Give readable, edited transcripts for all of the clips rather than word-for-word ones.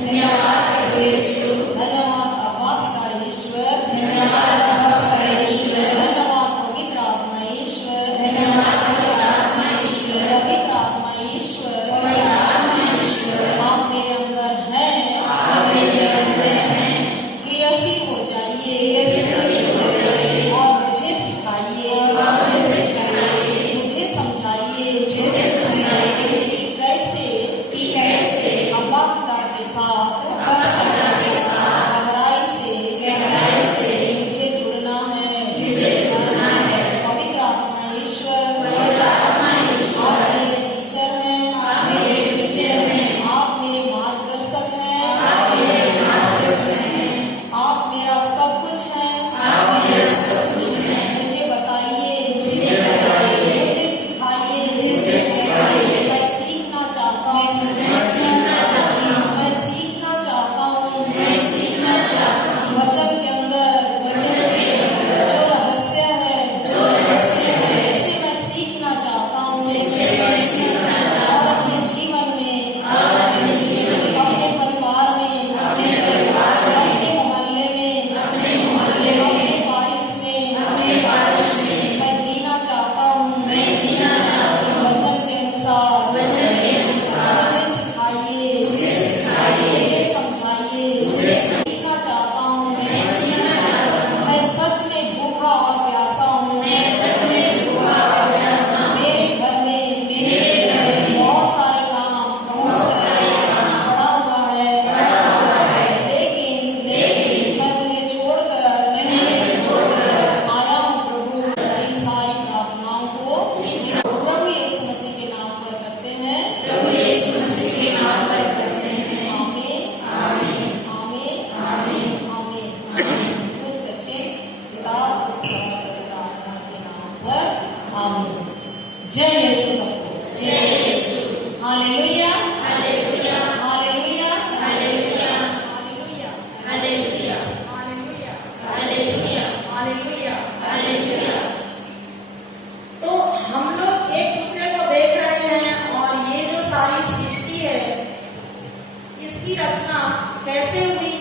धन्यवाद प्रभु यीशु, धन्यवाद अब्बा पिता ईश्वर, धन्यवाद अब्बा पिता ईश्वर, धन्यवाद पवित्र आत्मा ईश्वर, धन्यवाद पवित्र आत्मा ईश्वर, पवित्र आत्मा ईश्वर, पवित्र आत्मा ईश्वर, आप मेरे अंदर हैं, आप मेरे अंदर हैं, क्रियाशील हो जाइए क्रियाशील हो जाइए, और मुझे सिखाइए, और मुझे सिखाइए, मुझे समझाइए मुझे समझाइए कि कैसे अब्बा पिता के साथ अब्बा पिता के साथ गहराई से मुझे जुड़ना है। मुझे जुड़ना है। पवित्र आत्मा ईश्वर, पवित्र आत्मा ईश्वर, आप मेरे टीचर हैं, आप मेरे टीचर हैं, आप मेरे मार्गदर्शक हैं, आप मेरे मार्गदर्शक हैं, आप मेरा सब कुछ हैं। आप मेरा सब कुछ हैं। मुझे बताइए, मुझे बताइए, मुझे सिखाइए, मुझे सिखाइए। मैं सीखना चाहता हूँ, मैं सीखना चाहता हूँ, मैं सीखना चाहता हूँ। मैं सीखना चाहता हूँ। वचन के अंदर वचन के अंदर जो रहस्य है, उसे मैं सीखना चाहता हूँ। उसे मैं सीखना चाहता और हूँ। अपने जीवन में, और अपने जीवन में, अपने परिवार में, अपने परिवार में, अपने मोहल्ले में, अपने मोहल्ले में, अपने बारिश में, अपने बारिश में, मैं जीना चाहता हूँ। मैं जीना चाहता हूँ। वचन के अनुसार वचन के अनुसार मुझे सिखाइए, मुझे सिखाइए, मुझे समझाइए, मुझे सीखना चाहता हूँ। मैं सीखना चाहता हूँ। मैं सच में भूखा और प्यासा हूँ। मैं सच में भूखा और प्यासा हूँ। मेरे घर में बहुत सारे काम पड़ा हुआ है, लेकिन मैं उन्हें छोड़कर आया हूँ प्रभु। इन सारी प्रार्थनाओं को प्रभु यीशु मसीह के नाम पर करते हैं। प्रभु यीशु मसीह के नाम पर करते हैं। आमीन, आमीन, आमीन, आमीन, आमीन। उस सच्चे पिता पुत्र और पवित्र आत्मा के नाम पर आमीन। जय यीशु सबको। जय Yeshu, hallelujah, hallelujah, hallelujah, hallelujah, hallelujah, hallelujah, hallelujah, hallelujah, hallelujah. Hallelujah. तो हम लोग एक दूसरे को देख रहे हैं और ये जो सारी सृष्टि है, इसकी रचना कैसे हुई?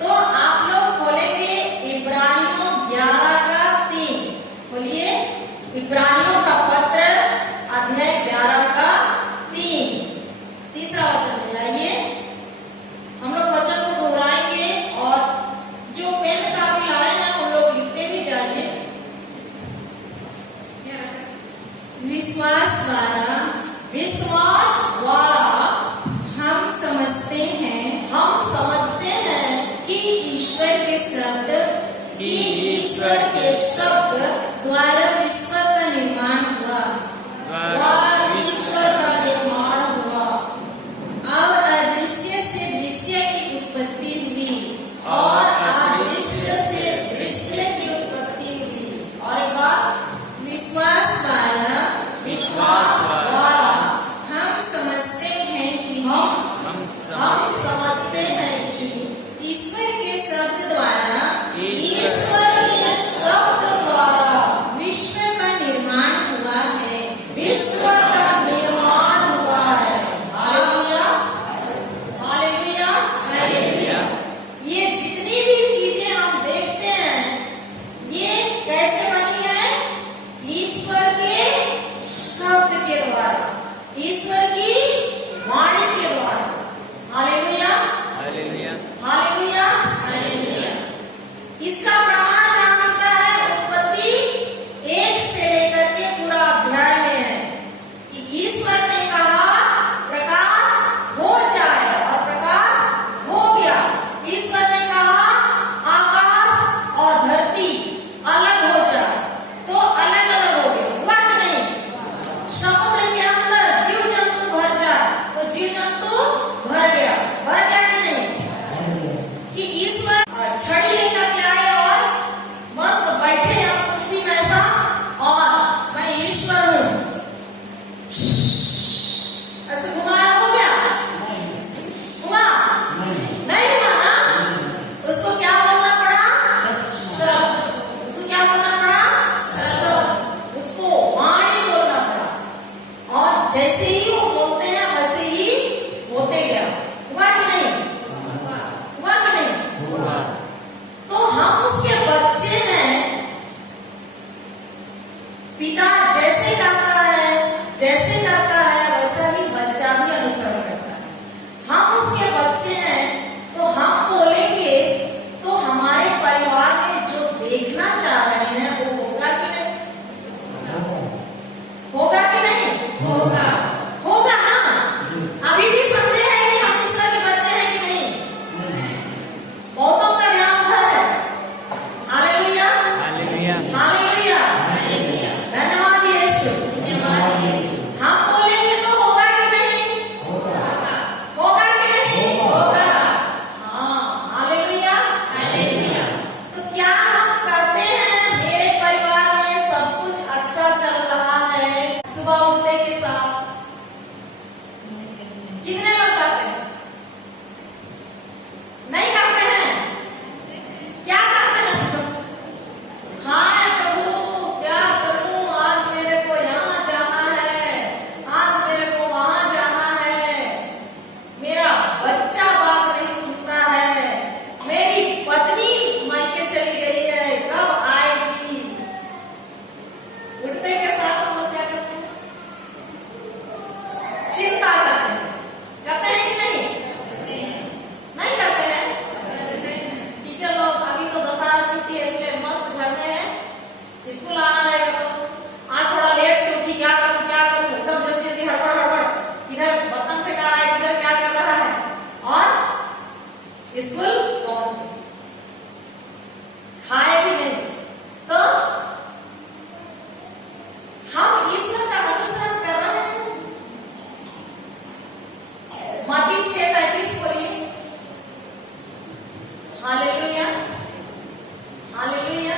तो आप लोग खोलेंगे इब्रानियों 11:3। बोलिए, इब्रानियों का पत्र अध्याय 11:3, तीसरा वचन में आइए। हम लोग वचन को दोहराएंगे और जो पेन कापी लाए हैं उन लोग लिखते भी जाइए। विश्वास द्वारा विश्वास द्वारा हम समझते हैं हम समझते मत्ती 6:35 बोलिए। Hallelujah, hallelujah.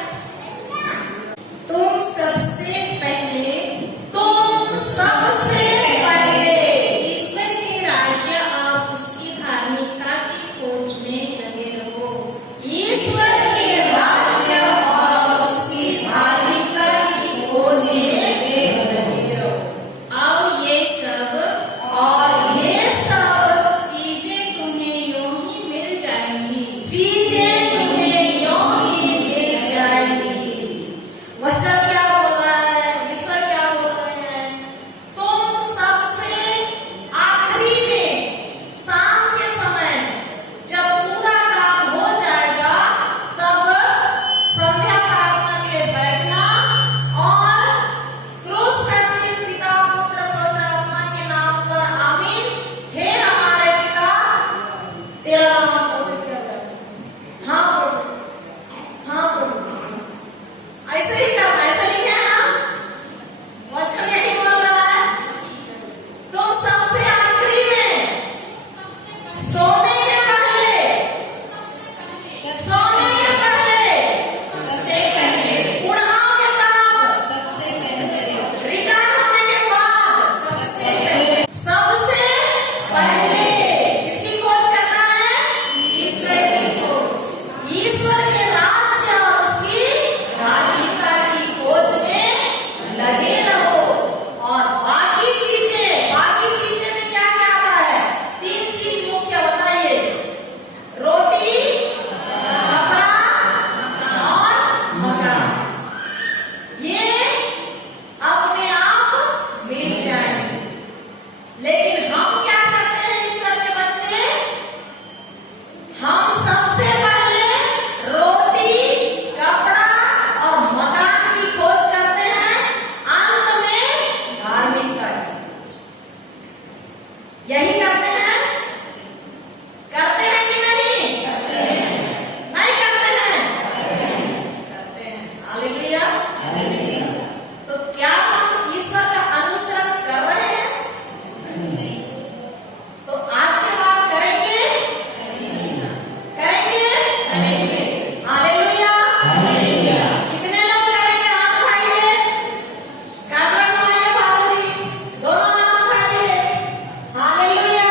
तुम सबसे पहले ईश्वर के राज्य और उसकी धार्मिकता की खोज में लगे रहो। ईश्वर के राज्य और उसकी धार्मिकता की खोज में लगे रहो। और ये सब चीजें तुम्हें यूं ही मिल जाएंगी। वचन क्या बोल रहा है? ईश्वर क्या बोल रहे हैं? तुम सबसे आखिरी में, शाम के समय जब पूरा काम हो जाएगा, तब संध्या प्रार्थना के लिए बैठना और क्रूस का चिन्ह पिता पुत्र पवित्र आत्मा के नाम पर आमीन। हे हमारे पिता, तेरा नाम पवित्र किया जाए। हाँ प्रभु, हाँ प्रभु, ऐसे ही करना। ऐसा लिखे है ना, वचन यही बोल रहा है। तुम सबसे आखिरी में, सोने के पहले, उड़ाओगे तब, रिटायर होने के बाद, सबसे पहले इसकी खोज करना है। ईश्वर के राज्य और उसकी धार्मिकता की खोज में लगे रहो। और बाकी चीजें में क्या क्या आता है? 3 चीज मुख्य बताइए। रोटी, कपड़ा और मकान। ये अपने आप मिल जाएंगे। लेकिन हम क्या करते हैं ईश्वर के बच्चे? हम सबसे पहले रोटी, कपड़ा और मकान की खोज करते हैं, अंत में धार्मिकता की खोज। यही करते हैं कि नहीं? नहीं करते हैं। हालेलुया। तो क्या हम ईश्वर का अनुसरण कर रहे हैं? तो आज के बाद करेंगे। हालेलुया। कितने लोग करेंगे? हाथ उठाइए। कैमरा में आइए, भारत जी, दोनों हाथ उठाइए। हालेलुया।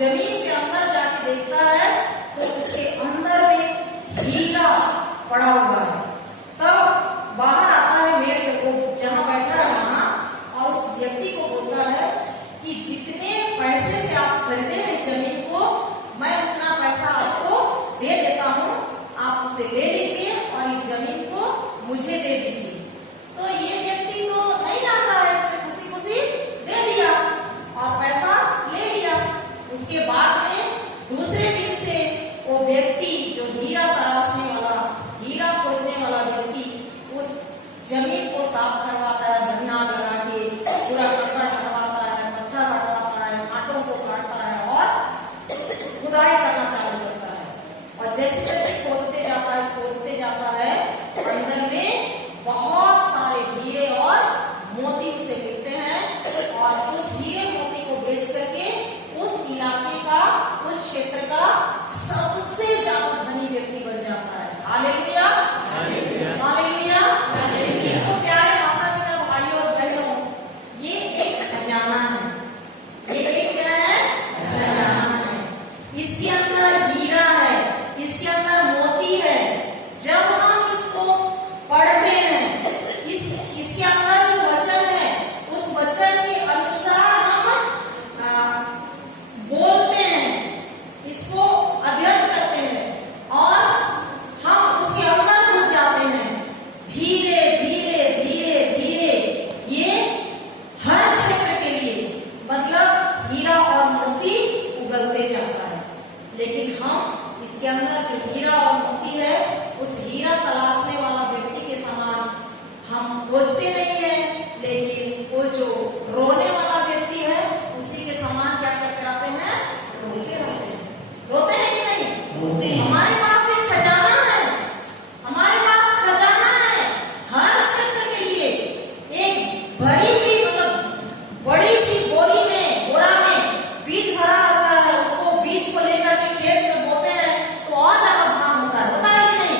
जमीन के अंदर जाके देखता है तो उसके अंदर में हीरा पड़ा हुआ है। तब बाहर आता है मेड़ पे, वो जहां बैठा है वहां, और उस व्यक्ति को बोलता है कि जितने पैसे से आप खरीदे हैं जमीन को, मैं उतना पैसा आपको दे देता हूँ, आप उसे ले लीजिए और इस जमीन को मुझे दे दीजिए। तो ये व्यक्ति तो नहीं जानता है, इसने खुशी खुशी दे दिया और पैसा ले लिया। उसके बाद में दूसरे दिन से वो व्यक्ति जो हीरा तलाशने वाला, हीरा खोजने वाला व्यक्ति उस जमीन को साफ करवाता है, धनिया लगा के पूरा कपड़ा हटवाता है, पत्थर हटवाता है, कांटों को काटता है और खुदाई करना चालू करता है। और जैसे जैसे खोदते जाता है अंदर में बहुत सारे हीरे और मोती उसे मिलते हैं, और उस हीरे मोती को बेच करके उस इलाके का, उस क्षेत्र का सबसे ज्यादा धनी व्यक्ति बन जाता है। Hallelujah, hallelujah, hallelujah. तो प्यारे माता पिता, भाइयों और बहनों, ये एक खजाना है। ये एक क्या है? खजाना है। इसके अंदर हीरा है, इसके अंदर मोती है। जब हम इसको पढ़ते हैं, इसके अंदर जो वचन है, उस वचन के अनुसार हम बोलते हैं, इसको अध्ययन करते हैं और हम उसके अंदर घुस जाते हैं। धीरे धीरे धीरे धीरे ये हर क्षेत्र के लिए, मतलब हीरा और मोती उगलते जाता है। लेकिन हम इसके अंदर जो हीरा और मोती है, उस हीरा तलाशने वाला व्यक्ति के समान हम खोजते नहीं है, लेकिन वो जो रोने वाला व्यक्ति है, उसी के समान क्या करते रहते हैं? रोते रहते हैं। रोते हैं कि नहीं? हमारे पास एक खजाना है, हमारे पास खजाना है। हर क्षेत्र के लिए एक बड़ी भी, मतलब बड़ी सी बोरी में, बोरा में बीज भरा रहता है। उसको बीज को लेकर के खेत में बोते हैं तो और ज्यादा धान होता है, होता है कि नहीं?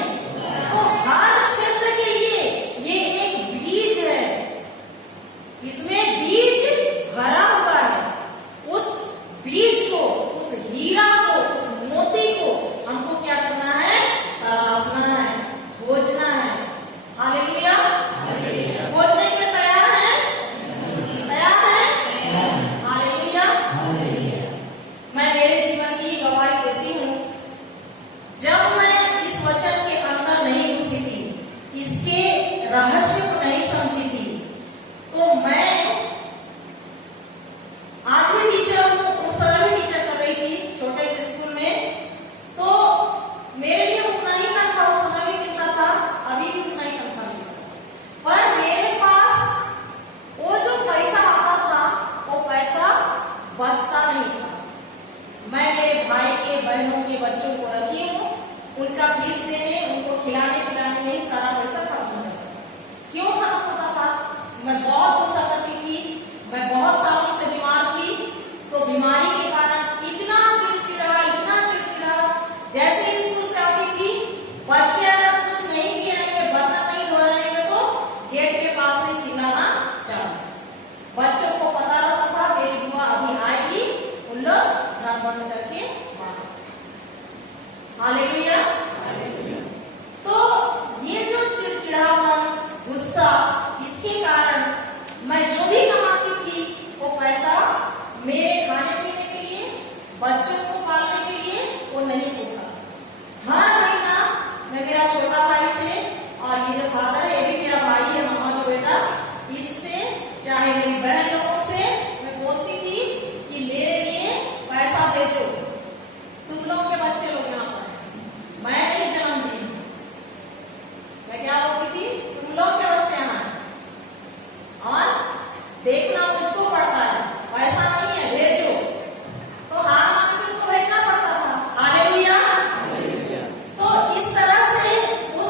तो हर क्षेत्र के लिए ये एक बीज है, इसमें बीज भरा हुआ है। उस बीज को, उस हीरा को, उस मोती को हमको क्या करना है? तलाशना है, खोजना है। हालेलुया, खोजने के लिए तैयार है? तैयार है? हालेलुया। मैं मेरे जीवन की गवाही देती हूँ। जब मैं इस वचन के अंदर नहीं घुसी थी, इसके रहस्य को नहीं समझी थी, तो मैं आज भी टीचर हूँ, उस समय भी टीचर कर रही थी छोटे से स्कूल में। तो मेरे लिए उतना ही तनख्वाह उस समय भी मिलता था, अभी भी उतना ही तनख्वाह मिलता था। पर मेरे पास वो जो पैसा आता था, वो पैसा बचता नहीं था। मैं मेरे भाई के, बहनों के बच्चों को रखी हूँ, उनका फीस देने, उनको खिलाने पिलाने में ही सारा पैसा खत्म हो जाता था। क्यों खत्म होता था? मैं बहुत गुस्सा करती थी, मैं बहुत सालों से बीमार थी, तो बीमारी के कारण इतना चिड़चिड़ा, जैसे ही स्कूल से आती थी, बच्चे अगर कुछ नहीं किए रहेंगे, बर्तन नहीं धो रहेंगे तो गेट के पास ही चिल्लाना चालू। बच्चों को पता रहता था मेरी बुआ अभी आएगी, उन लोग घर बंद करके बाहर। हालेलुया। तो ये जो चिड़चिड़ापन, गुस्सा, इसके कारण मैं जो भी कमाती थी, वो पैसा मेरे खाने पीने के लिए, बच्चों को पालने के लिए वो नहीं होता। हर महीना मैं मेरा छोटा भाई से, और ये जो फादर है, ये भी मेरा भाई है, मामा का बेटा, इससे, चाहे मेरी बहन लोगों से मैं बोलती थी कि मेरे लिए पैसा भेजो, तुम लोग के बच्चे लोग यहाँ पर, मैं नहीं जन्म दी। मैं क्या बोलती थी? तुम लोग के बच्चे यहाँ, और देखना मुझको पड़ता है, पैसा नहीं है, भेजो। तो हाथ को भेजना पड़ता था। हालेलुया। तो इस तरह से उस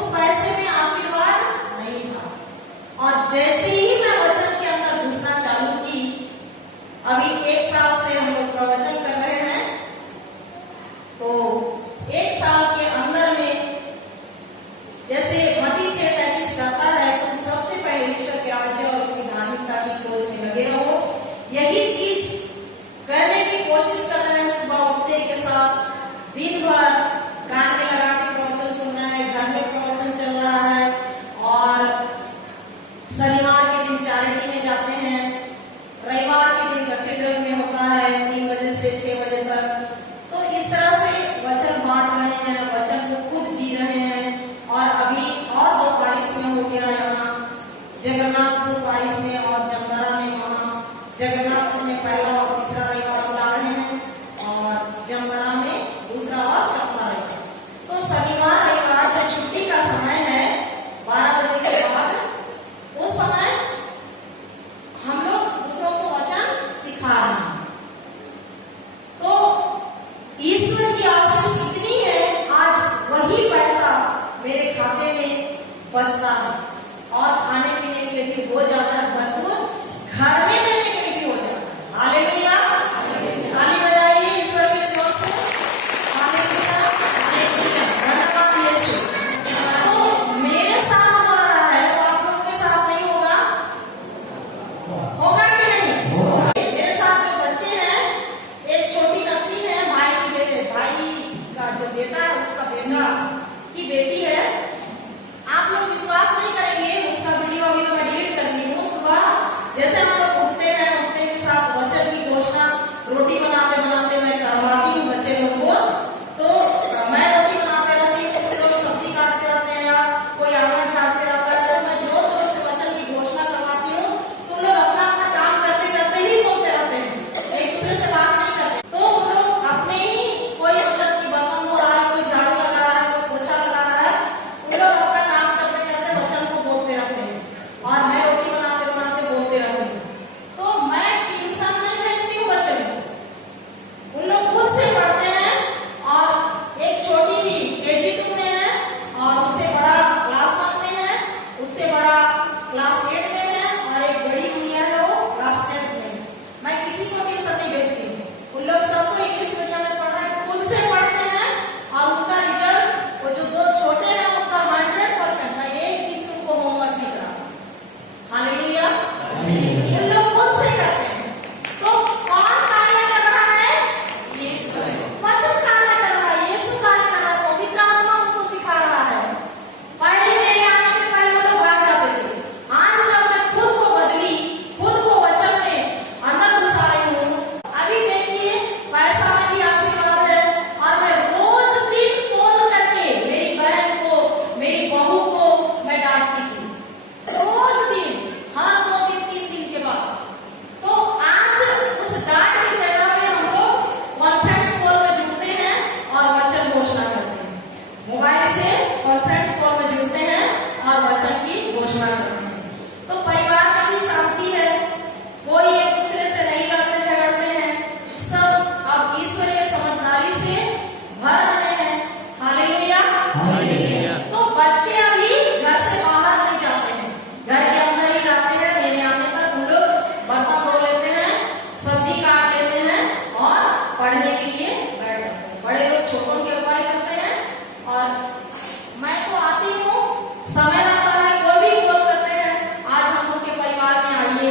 समय रहता है कोई भी कॉल करते हैं, आज हम लोग के परिवार में आइए,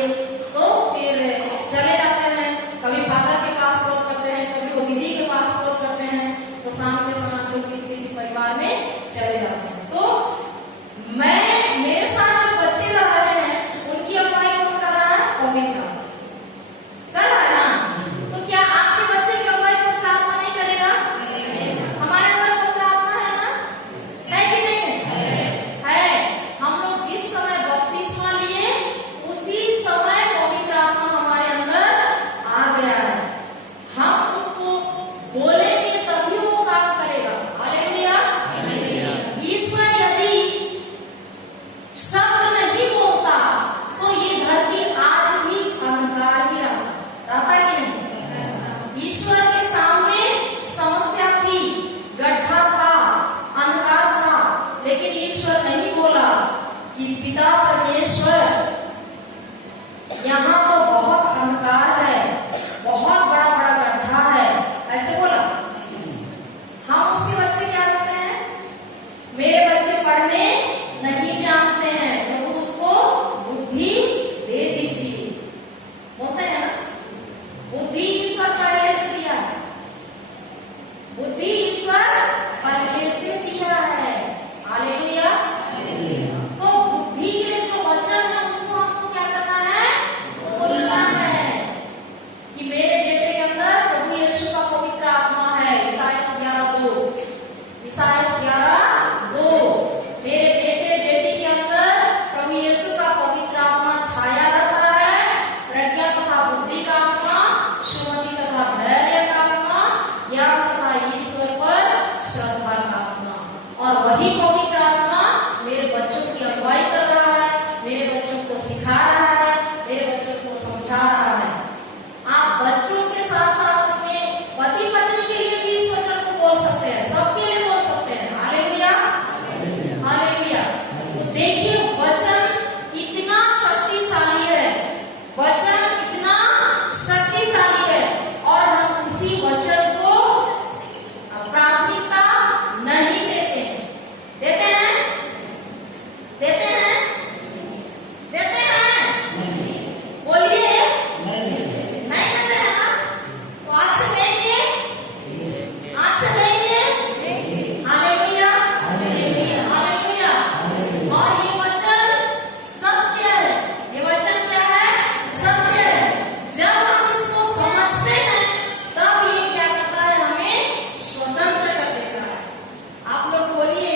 तो फिर चले जाते हैं। कभी फादर के पास कॉल करते हैं, कभी वो दीदी के पास कॉल करते हैं, तो शाम के समय हम लोग किसी किसी परिवार में चले जाते हैं। तो मेरे साथ जो बच्चे रह रहे हैं उनकी अगुवाई कौन कर रहा है? पवित्र आत्मा कर रहा है ना। तो क्या आपके बच्चे की अगुवाई पवित्र आत्मा नहीं करेगा? हमारे अंदर पवित्र आत्मा है ना, है कि नहीं है? हम लोग जिस समय बपतिस्मा लिए उसी समय पवित्र आत्मा हमारे अंदर आ गया है। हम उसको बोलेंगे तभी वो काम करेगा। हालेलुया। ईश्वर यदि शब्द नहीं बोलता तो ये धरती आज भी अंधकार ही रहता कि नहीं? ईश्वर के सामने समस्या थी, गड्ढा था, अंधकार था, लेकिन ईश्वर नहीं बोला कि पिता परमेश्वर यहाँ तो बहुत अंधकार है, बहुत बड़ा बड़ा गड्ढा है, ऐसे बोला। हम उसके बच्चे क्या करते हैं? मेरे बच्चे पढ़ने नहीं जानते हैं, प्रभु उसको बुद्धि दे दीजिए, बोलते हैं ना। बुद्धि ईश्वर पहले से दिया है, बुद्धि ईश्वर पहले से दिया है। हालेलुया। तो बुद्धि के लिए जो वचन है उसको हमको क्या करना है? बोलना है कि मेरे बेटे के अंदर प्रभु यीशु का पवित्र आत्मा है। ईसाया 11:2, ईसाया 11:2, मेरे बेटे बेटी के अंदर प्रभु यीशु का पवित्र आत्मा छाया रहता है, प्रज्ञा तथा बुद्धि का आत्मा, सुमति तथा धैर्य का आत्मा, ज्ञान तथा ईश्वर पर श्रद्धा का आत्मा। और वही पवित्र आत्मा मेरे बच्चों की अगुवाई कर रहा है, मेरे बच्चों को सिखा रहा है, मेरे बच्चों को समझा रहा है। आप बच्चों के साथ साथ अपने पति पत्नी के लिए भी इस वचन को बोल सकते हैं, सबके लिए बोल सकते हैं। हालेलुया। हालेलुया। तो देखिए वचन इतना शक्तिशाली है, वचन इतना शक्तिशाली है, और हम उसी वचन को प्राथमिकता नहीं देते हैं। देते हैं? देते हैं? देते हैं? बोलिए। नहीं देते हैं ना? तो आज से देंगे, आज से देंगे। हालेलुया। हालेलुया। और ये वचन सत्य है, ये वचन क्या है? सत्य है। जब हम इसको समझते हैं तब ये क्या करता है? हमें स्वतंत्र कर देता है। आप लोग बोलिए,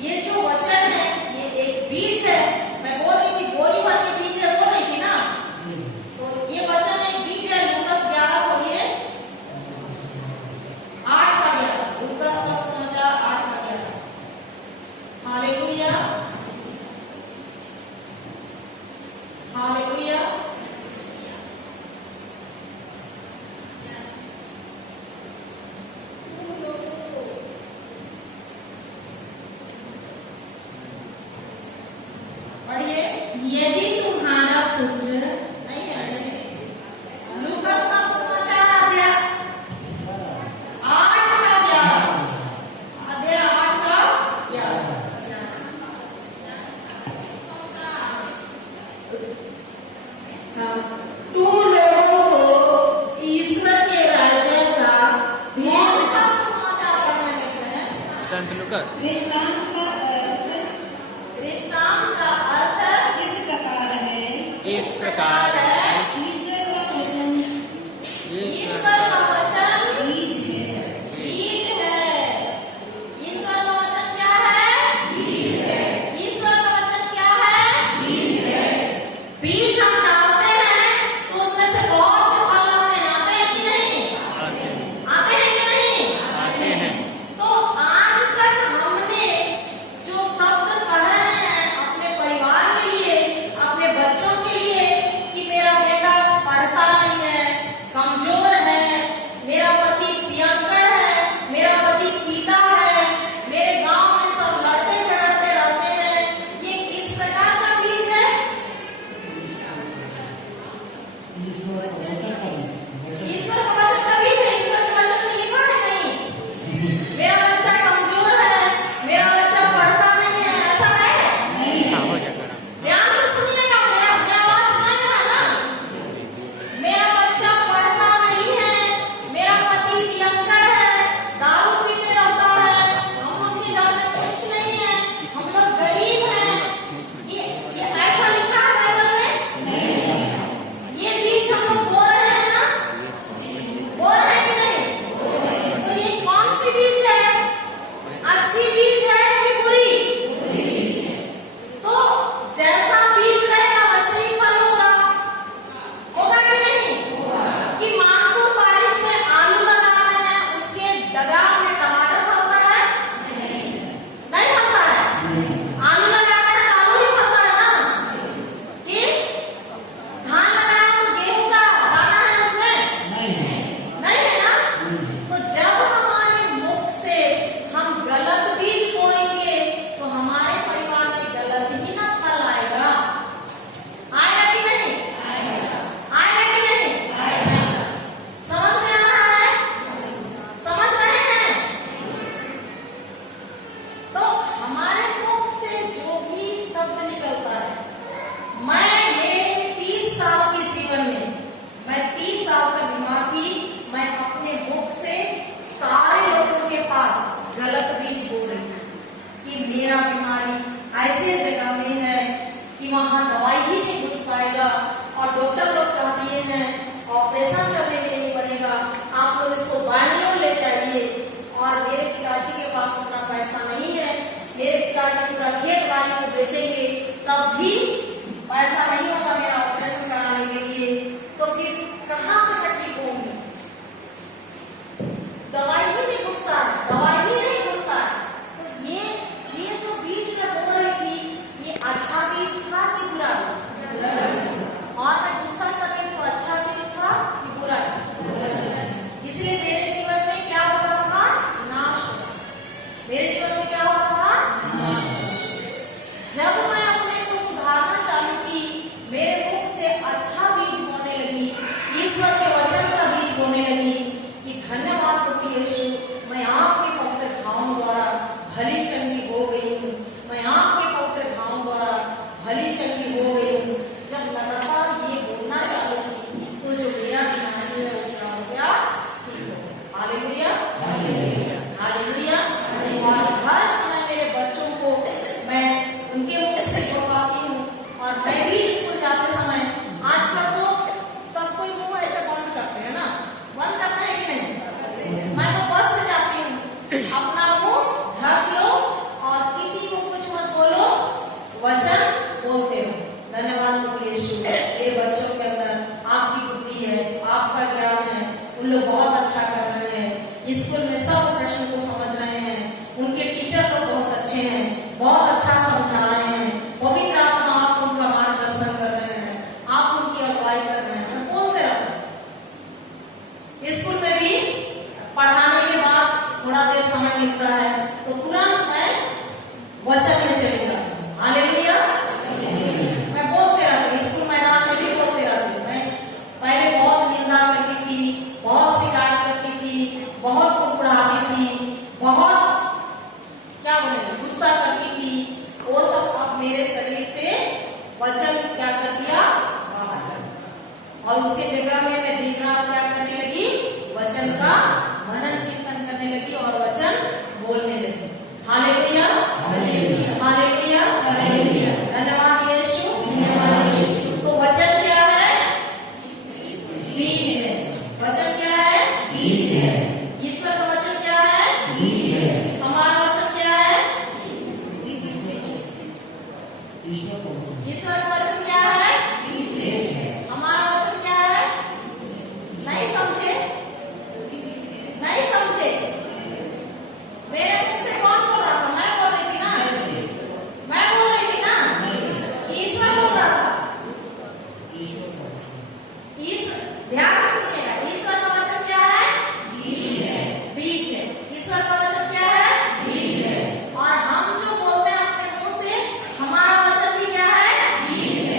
ये जो वचन है ये एक बीज है। मैं बोल रही थी बोरी भर के बीज है, बोल रही थी ना। तो ये वचन एक बीज है। लूकास 11 बोलिए 8 का 11, लूकास का समाचार 8 का 11। हालेलुया। हालेलुया। पढ़िए, यदि तुम्हारा पुत्र नहीं है। लूकास का सुसमाचार अध्याय 8 का 11, अध्याय 8 का 11। तुम लोगों को ईश्वर के राज्य का भेद सा सुसमाचार करने लगे हैं। दृष्टांत का अर्थ इस प्रकार है। ईश्वर का वचन बीज है। ईश्वर का वचन क्या है? बीज है। ईश्वर का वचन क्या है? बीज है। बीज हम डालते हैं तो उसमें से बहुत से फल आते हैं कि नहीं? आते हैं कि नहीं? आते हैं। तो आज तक हमने जो शब्द कह रहे हैं अपने परिवार के लिए, अपने बच्चों के लिए कि मेरा शब्द निकलता है। मैं मेरे 30 साल के जीवन में, मैं 30 साल तक बीमार थी, मैं अपने मुख से सारे लोगों के पास गलत बीज बोल रही हूँ कि मेरा बीमारी ऐसे जगह में है कि वहां दवाई ही नहीं घुस पाएगा, और डॉक्टर लोग कह दिए हैं ऑपरेशन करने में नहीं बनेगा, आप लोग इसको बैंगलोर ले जाइए। और मेरे पिताजी के पास उतना पैसा नहीं है, मेरे पिताजी पूरा खेत बाड़ी को बेचेंगे तब भी पैसा नहीं होगा मेरा ऑपरेशन कराने के लिए, तो फिर कहाँ से मैं ठीक होंगी? दवाई ही नहीं घुसता है, दवाई ही नहीं घुसता है। तो ये जो बीज मैं बोल रही थी, ये अच्छा बीज था कि बुरा बीज था? और मैं गुस्सा कर रही तो अच्छा चीज था कि बुरा चीज? इसलिए मेरे जीवन में क्या हो रहा था? नाश हो रहा। मेरे जीवन में क्या हो रहा था? जब मैं अपने को सुधारना चालू की, मेरे मुख से अच्छा बीज बोलने लगी, ईश्वर के वचन का बीज बोलने लगी कि धन्यवाद प्रभु यीशु, मैं आपके पवित्र घावों द्वारा भली चंगी हो गई हूँ, मैं आपके पवित्र घावों द्वारा भली चंगी हो गई हूँ। जब लगातार ये बोलना चालू की, तो जो मेरा बीमारी है वो क्या हो गया? ठीक हो गया। Hallelujah, hallelujah. और हर समय मेरे बच्चों को मैं उनके मुख से बोलवाती हूँ, और मैं भी स्कूल जाते समय, आजकल तो सब कोई मुंह ऐसे बंद करते हैं ना, बंद करते हैं कि नहीं? मैं तो बस से जाती हूँ, अपना मुंह ढक लो और किसी को कुछ मत बोलो, वचन बोलते हो। धन्यवाद प्रभु यीशु, मेरे बच्चों के अंदर आपकी बुद्धि है, आपका ज्ञान है, उन लोग बहुत अच्छा कर रहे हैं, स्कूल में सब प्रश्न को समझ रहे हैं, उनके टीचर तो बहुत अच्छे हैं, बहुत अच्छा समझा रहे हैं, पवित्र आत्मा आप उनका मार्गदर्शन कर रहे हैं, आप उनकी अगुवाई कर रहे हैं। मैं बोलते रहता हूँ। स्कूल में भी पढ़ाने के बाद थोड़ा देर समय मिलता है तो तुरंत मैं वचन में चली जाती हूँ। हालेलुया, मैं बोलते रहती हूँ, स्कूल मैदान में भी बोलते रहती हूँ। मैं पहले बहुत निंदा करती थी, बहुत शिकायत करती थी, बहुत कुड़कुड़ाती थी, बहुत क्या बोले गुस्सा करती थी, वो सब अब मेरे शरीर से वचन क्या कर दिया? बाहर कर दिया। और उसके जगह में मैं दिन रात क्या करने लगी? वचन का मनन चिंतन करने लगी और वचन बोलने लगी। Hallelujah, hallelujah, hallelujah, hallelujah. धन्यवाद यीशु, धन्यवाद यीशु। तो वचन क्या है? बीज है। वचन क्या है? बीज है। ईश्वर का वचन क्या है? बीज है। हमारा वचन क्या है? ईश्वर का वचन क्या है? बीज है। हमारा वचन क्या है? नहीं समझे? नहीं समझे? मेरे मुख से कौन बोल रहा था? मैं बोल रही थी ना, मैं बोल रही थी ना, ईश्वर बोल रहा था। ध्यान से सुनिएगा, ईश्वर का वचन क्या है? बीज है। बीज है। ईश्वर का वचन क्या है? बीज है। और हम जो बोलते हैं अपने मुंह से, हमारा वचन भी क्या है? बीज है।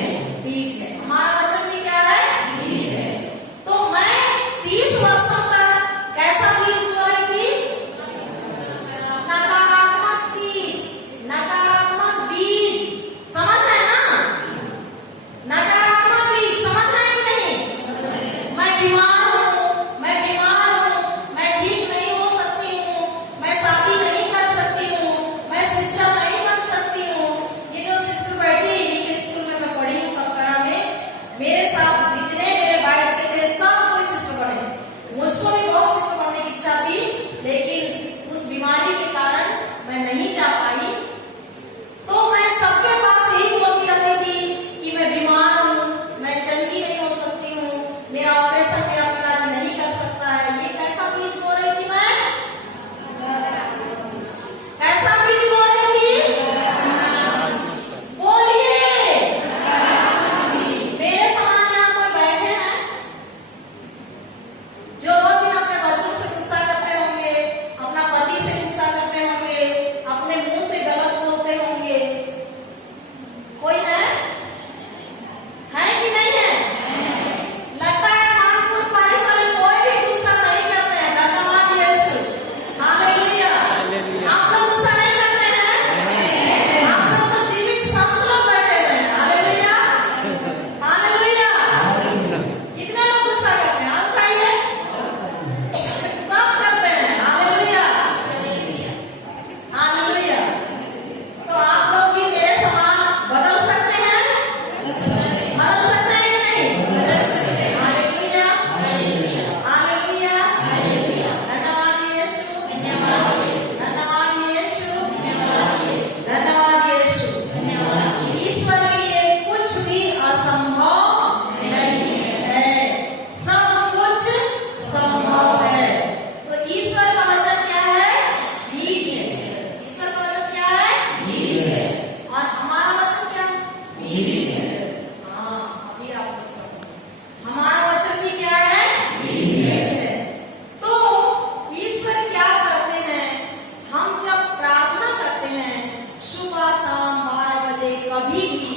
कभी भी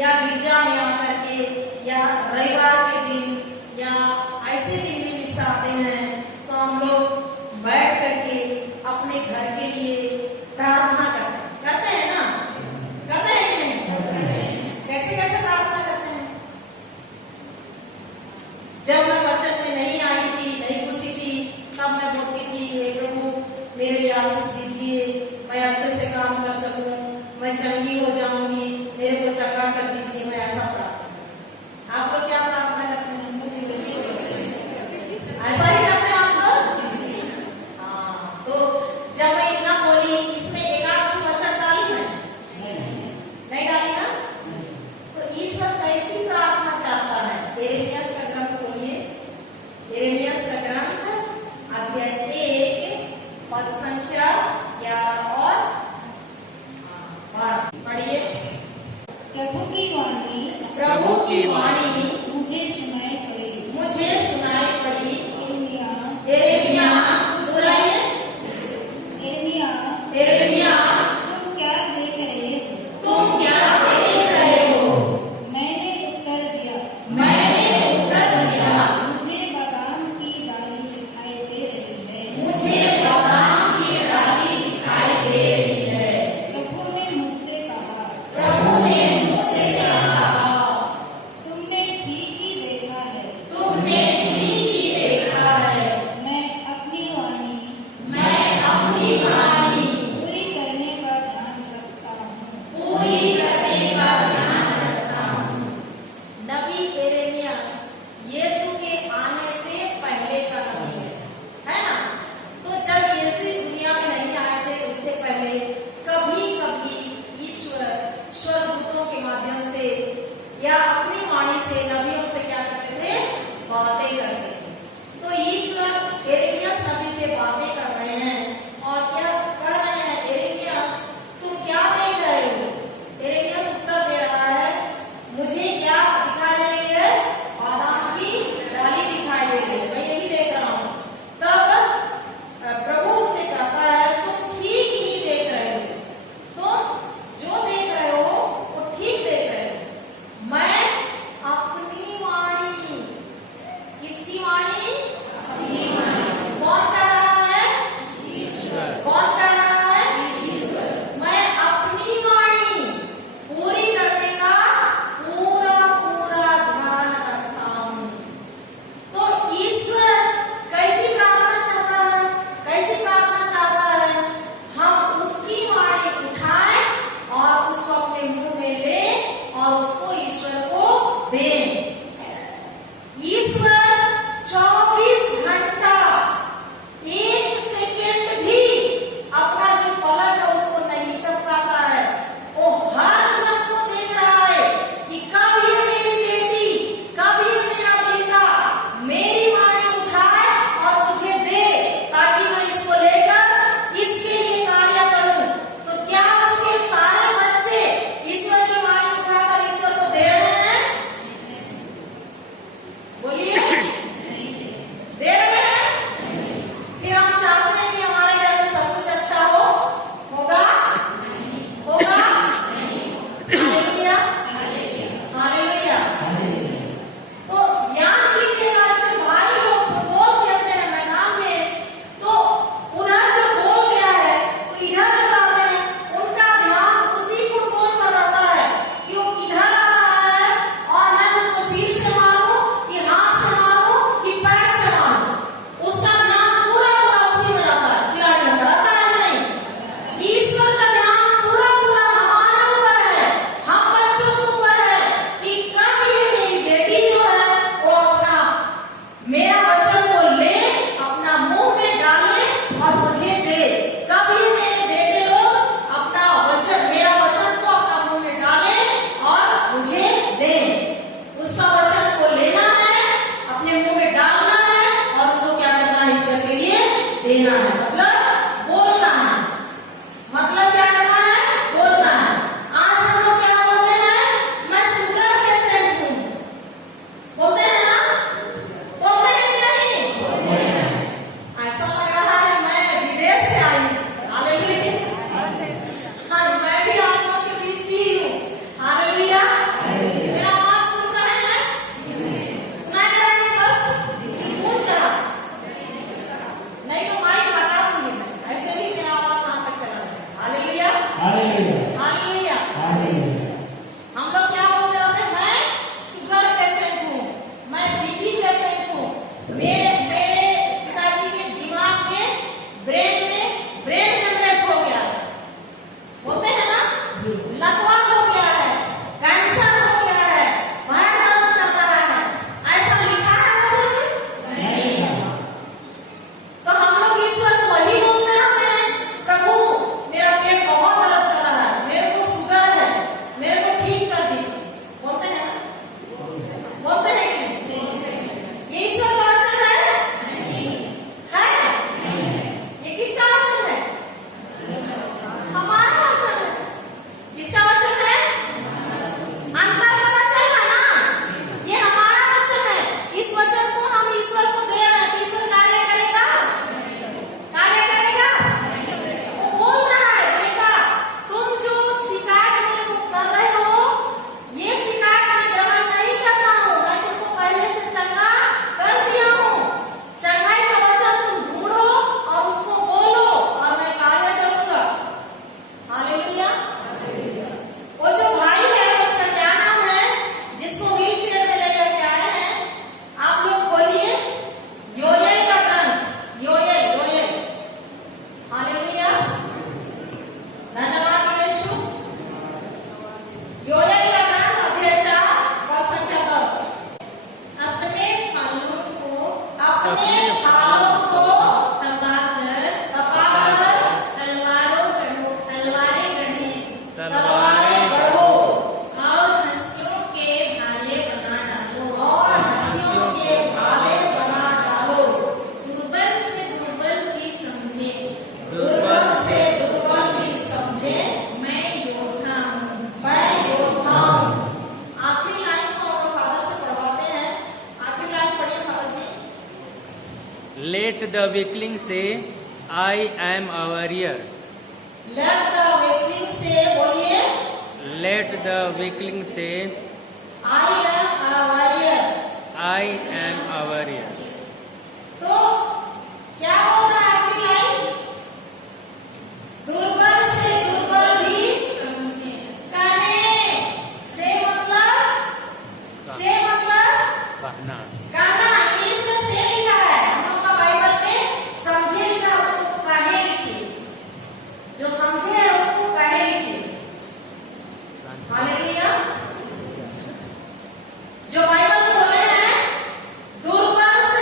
या गिरजा में आकर के या रविवार के दिन या ऐसे दिन में मिस आते हैं तो हम लोग बैठ करके अपने घर के लिए प्रार्थना करते हैं ना? करते हैं कि नहीं? कैसे कैसे प्रार्थना करते हैं? जब मैं वचन में नहीं आई थी, नहीं घुसी थी, तब मैं बोलती थी हे प्रभु मेरे लिए आशीष दीजिए, मैं अच्छे से काम कर सकूं, मैं चंगी हो जाऊंगी, मेरे को चंगा कर दीजिए, मैं ऐसा प्रार्थना। आप लोग क्या प्रार्थना करते हैं? ऐसा ही करते हैं आप लोग? हाँ, तो जब मैं इतना बोली, इसमें एक आध वचन डाली मैं नहीं डाली ना? तो ईश्वर कैसी प्रार्थना चाहता है? यिर्मयाह का ग्रंथ खोलिए, यिर्मयाह का ग्रंथ अध्याय 1 पद संख्या 11 और 12 पढ़िए। प्रभु की वाणी प्रभु की वाणी मुझे सुनाई पड़ी। मुझे सुनाई पड़ी। यिर्मयाह यिर्मयाह दोहराइए। यिर्मयाह तुम क्या देख रहे हो? तुम क्या देख रहे हो? मैंने उत्तर दिया, मैंने उत्तर दिया, मुझे बादाम की डाली दिखाई दे रही है। मुझे बादाम की डाली दिखाई दे रही है। प्रभु ने मुझसे कहा, प्रभु ने मुझसे कहा, तुमने ठीक हालेलुया। हम लोग क्या बोलते रहते हैं? मैं शुगर पेशेंट हूँ, मैं बीपी पेशेंट हूँ, मेरे पिताजी के दिमाग में ब्रेन हेमरेज हो गया है, बोलते हैं ना, लकवा हो गया है, कैंसर हो गया है, हार्ट दर्द कर रहा है, ऐसा लिखा है वचन में? तो हम लोग ईश्वर को वही बोलते रहते हैं, प्रभु मेरा पेट बहुत दर्द कर रहा है, मेरे को शुगर है, मेरे को ठीक कर दीजिए, बोलते हैं ना? बोलते हैं कि नहीं? ये ईश्वर का वचन है? ये किसका वचन है? हमारा वचन है। किसका वचन है? अंतर पता चल रहा ना? ये हमारा वचन है। इस वचन को हम ईश्वर को दे रहे हैं, तो ईश्वर कार्य करेगा? कार्य करेगा? वो बोल रहा है, बेटा तुम जो शिकायत मेरे को कर रहे हो, ये शिकायत मैं ग्रहण नहीं करता हूँ, मैं तुमको पहले से चंगा कर दिया हूँ। चंगाई का वचन तुम ढूंढो और उसको बोलो और मैं कार्य करूंगा। हालेलुया। वो जो भाई है उसका क्या नाम है, जिसको व्हील चेयर में लेकर के आए हैं, आप लोग बोलिए योएल का ग्रंथ, योएल। हालेलुया। धन्यवाद यीशु। योएल का ग्रंथ अध्याय 4 पद संख्या 10। अपने फालों को तपाकर तलवारें गढ़ो और हंसियों के भाले बना डालो। दुर्बल से दुर्बल भी समझे, मैं योद्धा हूँ। आखिरी लाइन को हम फादर से पढ़वाते हैं। आखिरी लाइन पढ़िए father ji. Let the weakling say, I am a warrior. Let the weakling say बोलिए, Let the weakling say, I am a warrior. I am a warrior. तो क्या बोल रहा है आखिरी लाइन? दुर्बल से दुर्बल भी समझे। कहने से मतलब कहना। कहना, इंग्लिश में से लिखा है, हम लोग का बाइबल में समझे लिखा, उसको कहे लिखिए। जो समझे है उसको कहे लिखिए। हालेलुया। जो बाइबल में बोले हैं दुर्बल से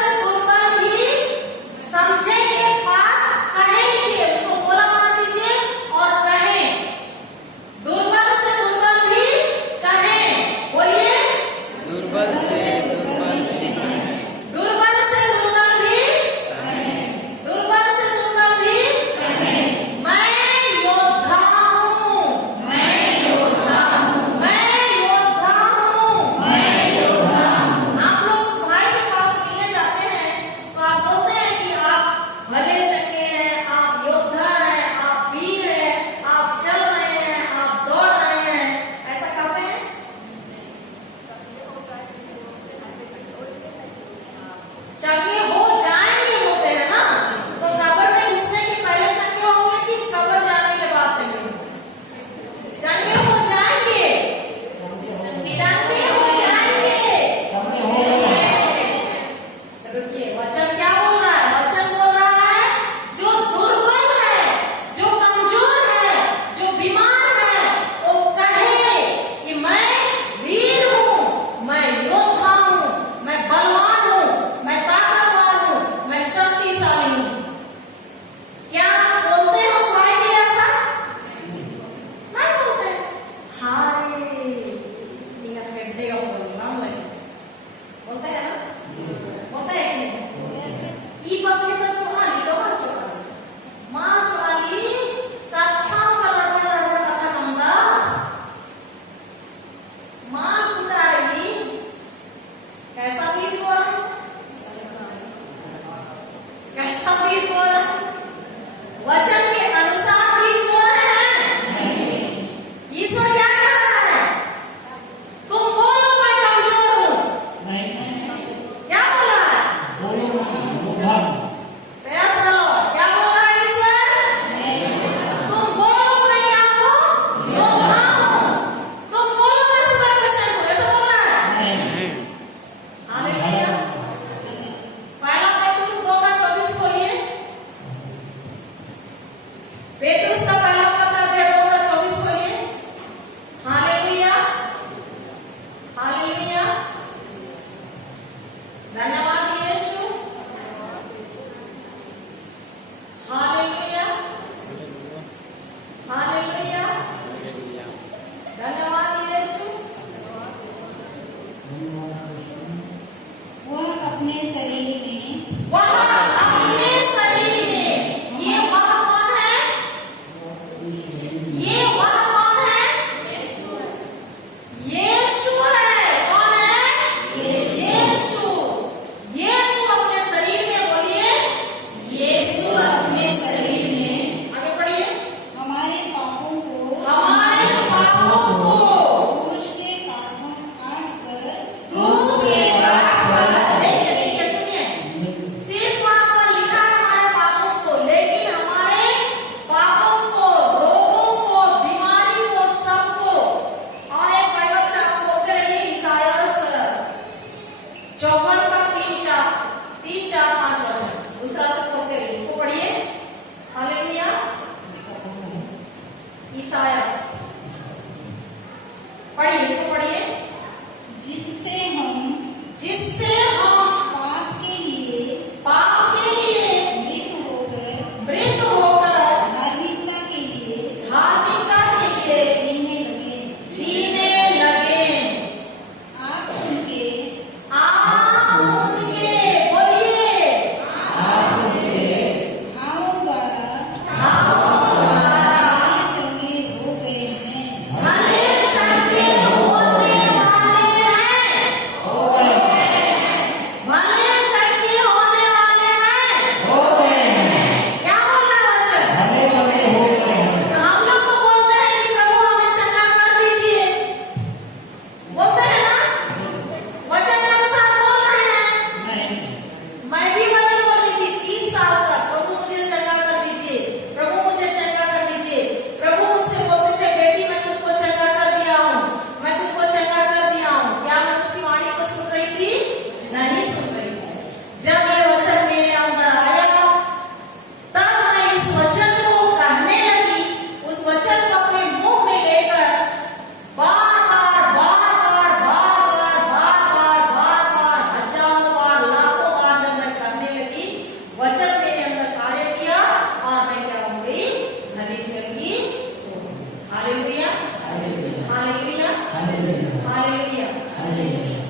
हालेलुया।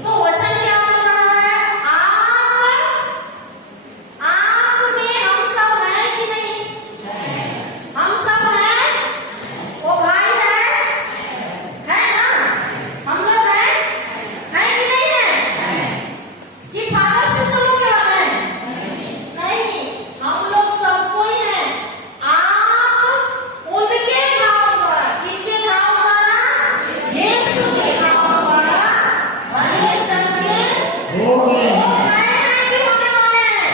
तो वचन क्या बोल रहा है? आप में हम सब हैं कि नहीं? हम सब हैं। वो भाई है ना? हम लोग हैं कि नहीं है? कि फादर सिस्टर लोग क्या हैं? नहीं, हम लोग सब कोई हैं। आप उनके घाव द्वारा, किनके घाव द्वारा? यीशु के घाव द्वारा भले चंगे हो गए हैं कि होने वाले हैं?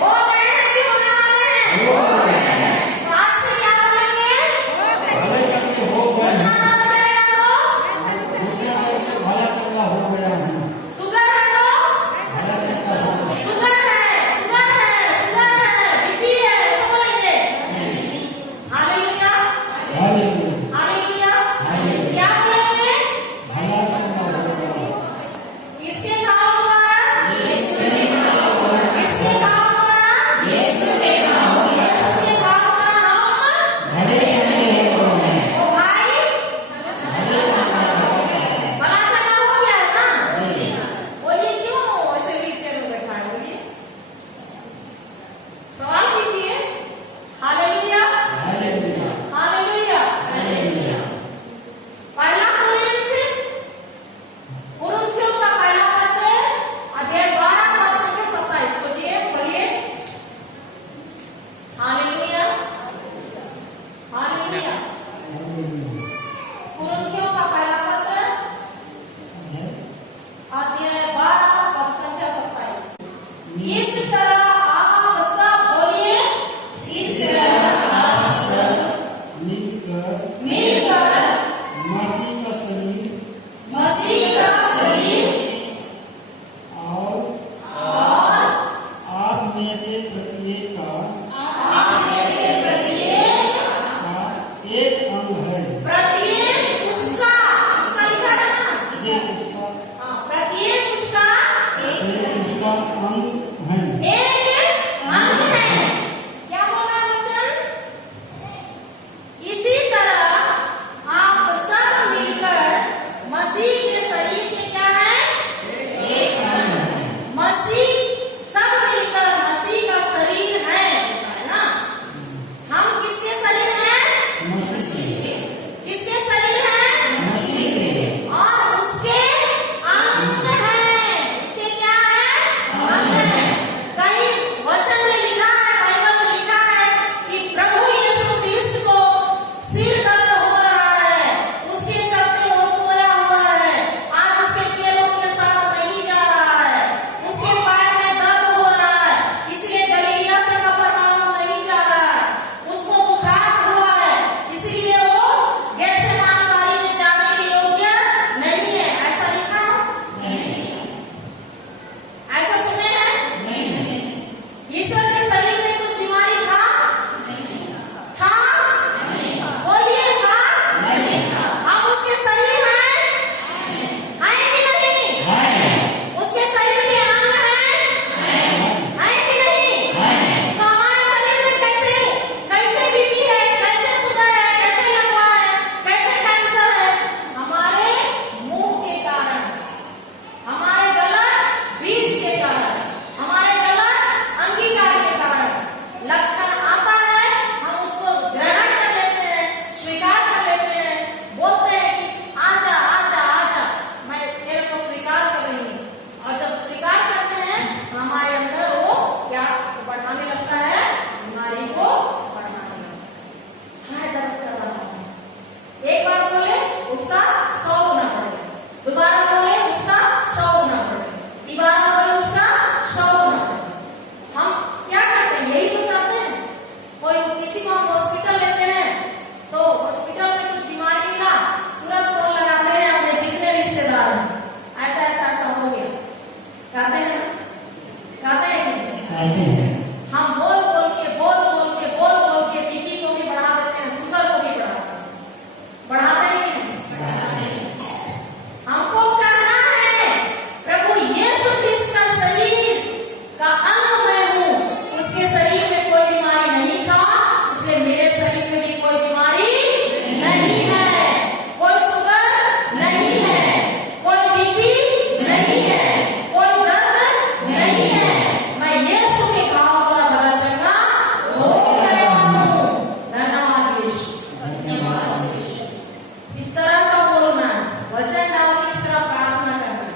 हो गए हैं कि होने वाले हैं? तो आज से क्या बोलेंगे? उतना दर्द करेगा तो शुगर है तो शुगर है, बीपी है, ऐसा बोलेंगे। Hallelujah, hallelujah. क्या बोलेंगे? किसके घाव द्वारा? किसके घाव द्वारा? यीशु के घाव द्वारा हम ओ भाई भला चंगा हो गया है ना? बोलिए क्यों ऐसे नीचे में बैठा है? बोलिए, सवाल कीजिए। Hallelujah, hallelujah. पहला कुरिन्थियों का पहला पत्र अध्याय 12 पद संख्या 27 खोजिए, बोलिए। Hallelujah, hallelujah. कुरिन्थियों का पहला पत्र अध्याय 12 पद संख्या 27। इस तरह आप सब बोलिए, इस तरह आप सब मिलकर मसीह का शरीर और आप में से प्रत्येक का आप में से प्रत्येक एक अंग है। प्रत्येक उसका लिखा है ना? हाँ, प्रत्येक उसका एक उसका अंग है। एक अंग है। क्या बोल रहा है वचन? इसी तरह आप सब मिलकर मसीह के शरीर के क्या है? एक अंग है। मसीह सब मिलकर मसीह का शरीर है, होता है ना? हम किसके शरीर हैं? किसके शरीर हैं? वचन डाल के इस तरह प्रार्थना करना।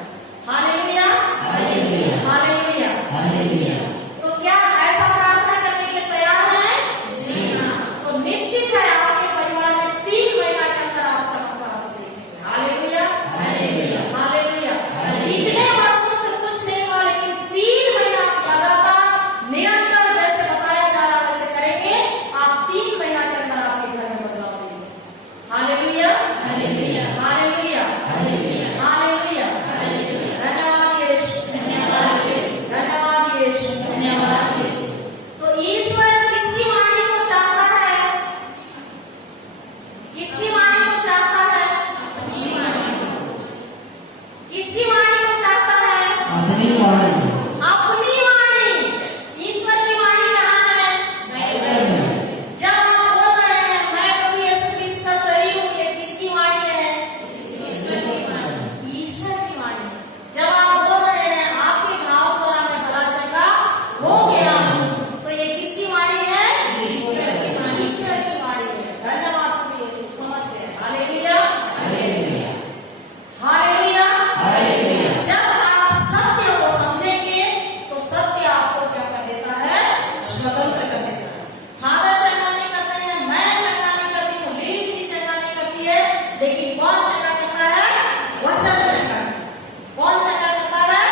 Hallelujah, hallelujah, hallelujah. हालेलुया। तो क्या ऐसा प्रार्थना करने के लिए तैयार है? जी हाँ। तो निश्चित है आपके परिवार में 3 महीना के अंदर आप चमत्कार को देखेंगे। Hallelujah, hallelujah, hallelujah. हालेलुया। इतने वर्षों से कुछ नहीं हुआ, लेकिन 3 महीना आप लगातार निरंतर जैसे बताया जा रहा है वैसे करेंगे, आप 3 महीना के अंदर आपके घर में बदलाव देंगे। Hallelujah, hallelujah, hallelujah, hallelujah, hallelujah. Hallelujah. धन्यवाद यीशु, धन्यवाद यीशु, धन्यवाद यीशु। धन्यवाद यीशु। तो ईश्वर किसकी वाणी को चाहता है? किसकी वाणी को चाहता है? अपनी वाणी को, किसकी वाणी को चाहता है? अपनी वाणी अपनी वाणी। ईश्वर की वाणी कहाँ है? बाइबल में। जब आप बोल रहे हैं मैं प्रभु यीशु क्रिस्त का शरीर हूँ, ये किसकी वाणी है? ईश्वर की वाणी। ईश्वर की वाणी। जब आप बोल रहे हैं आपके घाव द्वारा मैं भला चंगा हो गया हूँ, तो ये किसकी वाणी है? ईश्वर की वाणी। ईश्वर की वाणी है। धन्यवाद प्रभु यीशु, समझ गए। Hallelujah, hallelujah, hallelujah. हालेलुया। जब आप सत्य को समझेंगे तो सत्य आपको क्या कर देता है? स्वतंत्र कर देता है। फादर चंगा नहीं करते हैं, मैं चंगा नहीं करती हूँ, लिली दीदी चंगा नहीं करती है, लेकिन कौन चंगा करता है? वचन चंगा करता है। कौन चंगा करता है?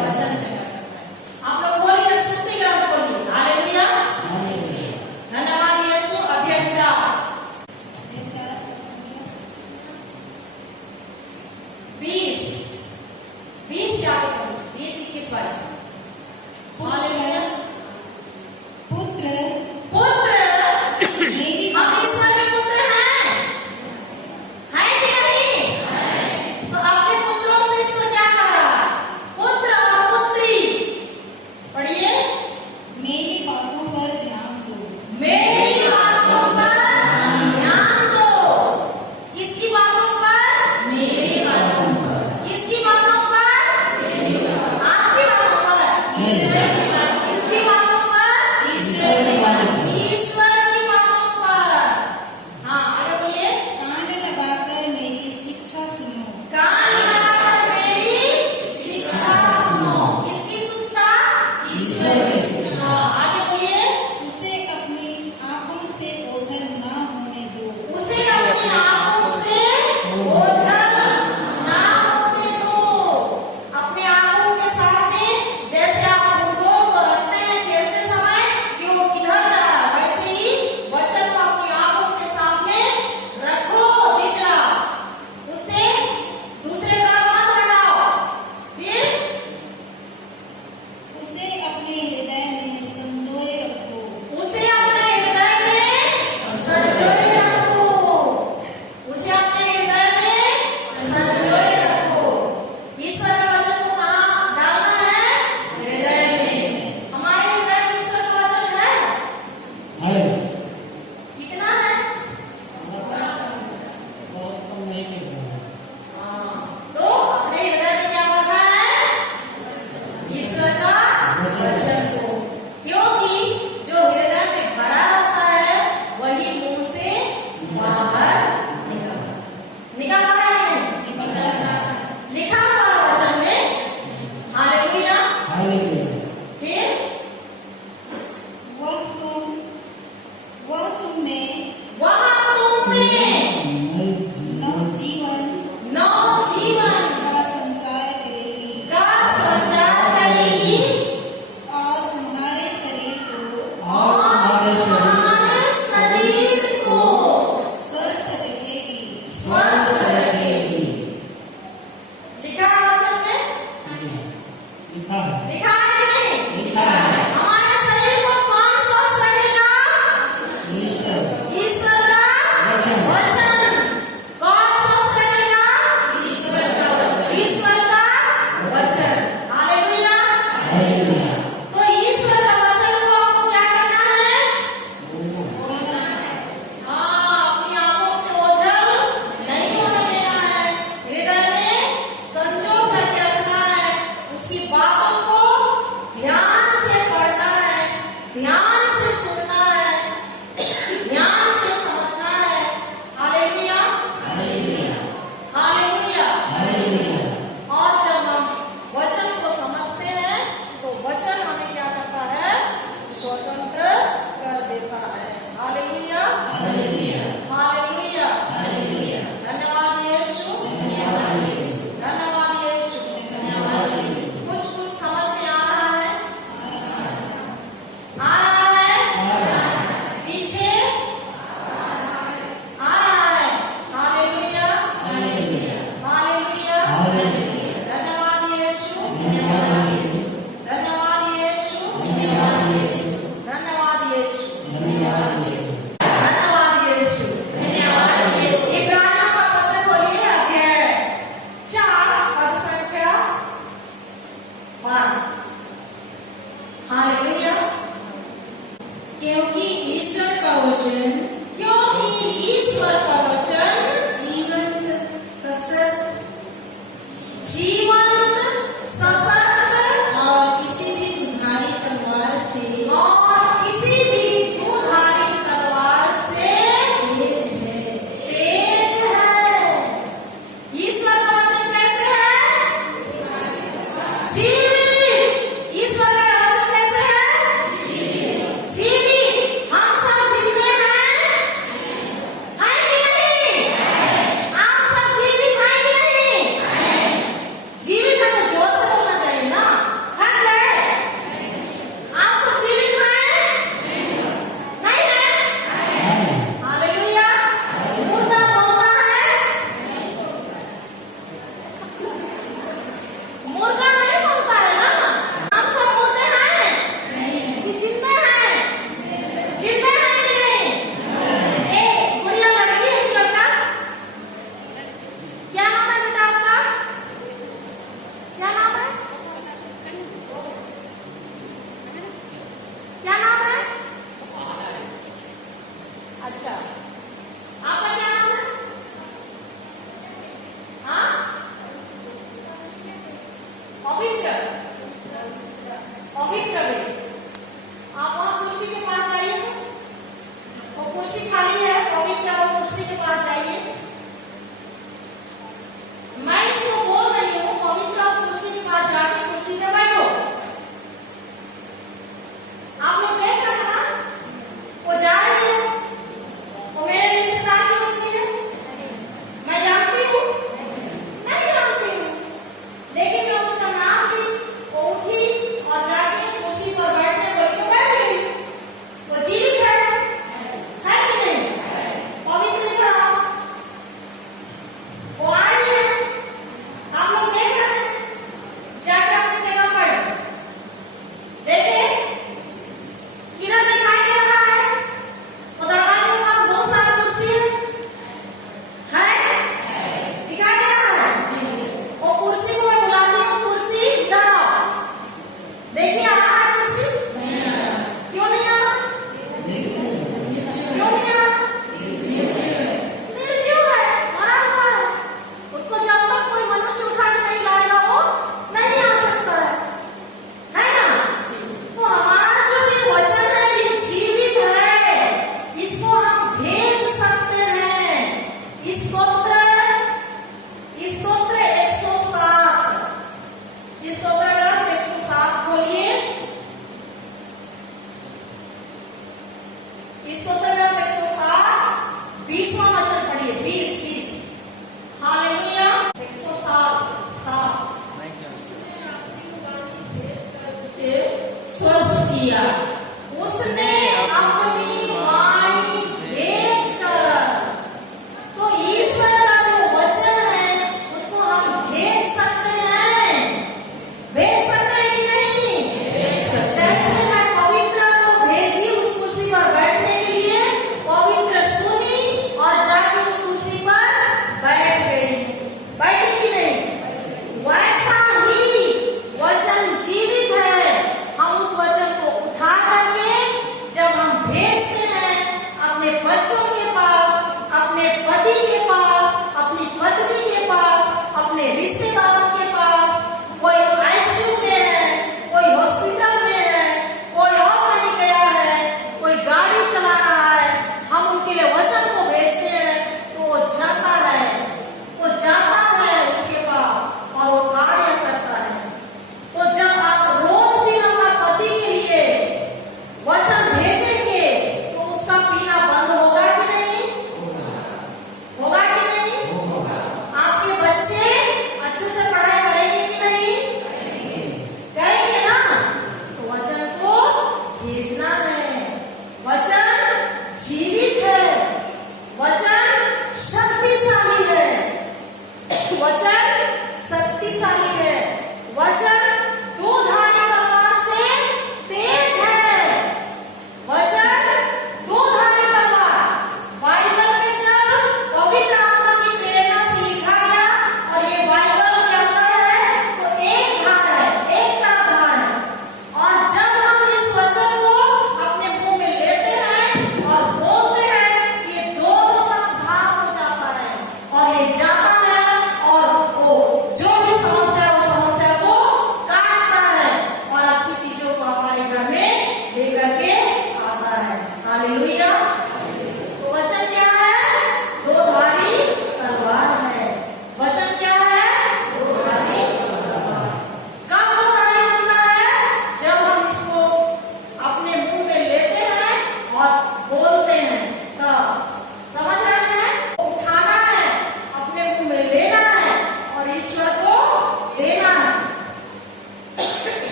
वचन चंगा करता है। आप लोग बोलिए, स्तुति ग्रंथ बोलिए। Hallelujah, hallelujah. धन्यवाद यीशु। अध्याय 4 20 क्या करें? 20, 21, 22। हालेलुया। पुत्र पुत्र, मेरी हम ईश्वर के पुत्र हैं, है कि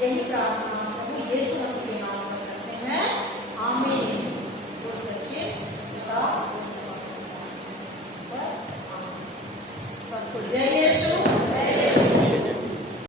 यही प्रार्थना प्रभु यीशु मसीह के नाम में करते हैं, आमीन। तो सच्चे पिता सबको जय